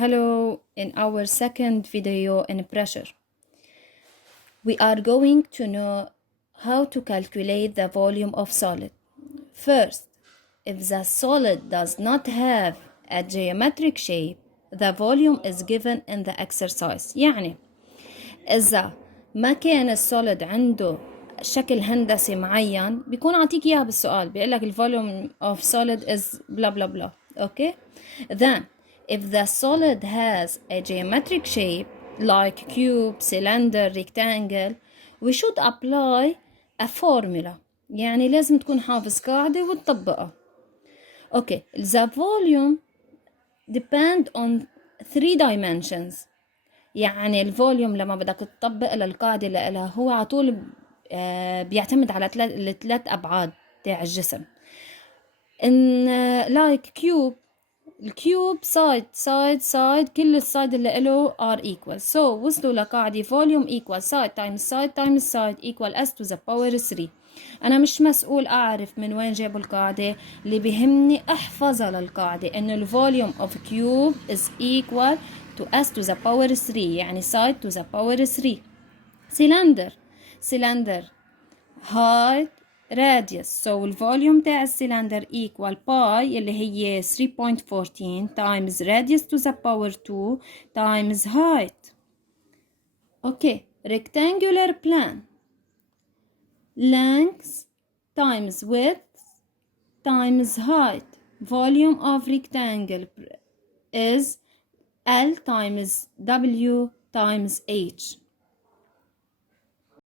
Hello, in our second video in pressure, we are going to know how to calculate the volume of solid. First, if the solid does not have a geometric shape, the volume is given in the exercise. يعني إذا ما كان السوليد عنده شكل هندسي معين بيكون عطيك إياه بالسؤال بيقولك the volume of solid is blah blah blah. Okay? Then, if the solid has a geometric shape like cube, cylinder, rectangle, we should apply a formula. يعني لازم تكون حافظ قاعدة وتطبقها. Okay, the volume depend on 3 dimensions. يعني الفوليوم لما بدك تطبق للقاعدة لها هو على طول بيعتمد على الثلاث أبعاد تاع الجسم. in like cube الكيوب side كل السايد اللي له are equal, so وصلوا لقاعدة volume equal side times side times side equal s to the power 3. أنا مش مسؤول أعرف من وين جابوا القاعدة، اللي بيهمني أحفظها للقاعدة إنه ال volume of cube is equal to s to the power 3 يعني side to the power 3. cylinder height radius, so الفوليوم تاع السلندر equal باي اللي هي 3.14 times radius to the power 2 times height. Okay, rectangular plan, length times width times height. Volume of rectangle is L times W times H.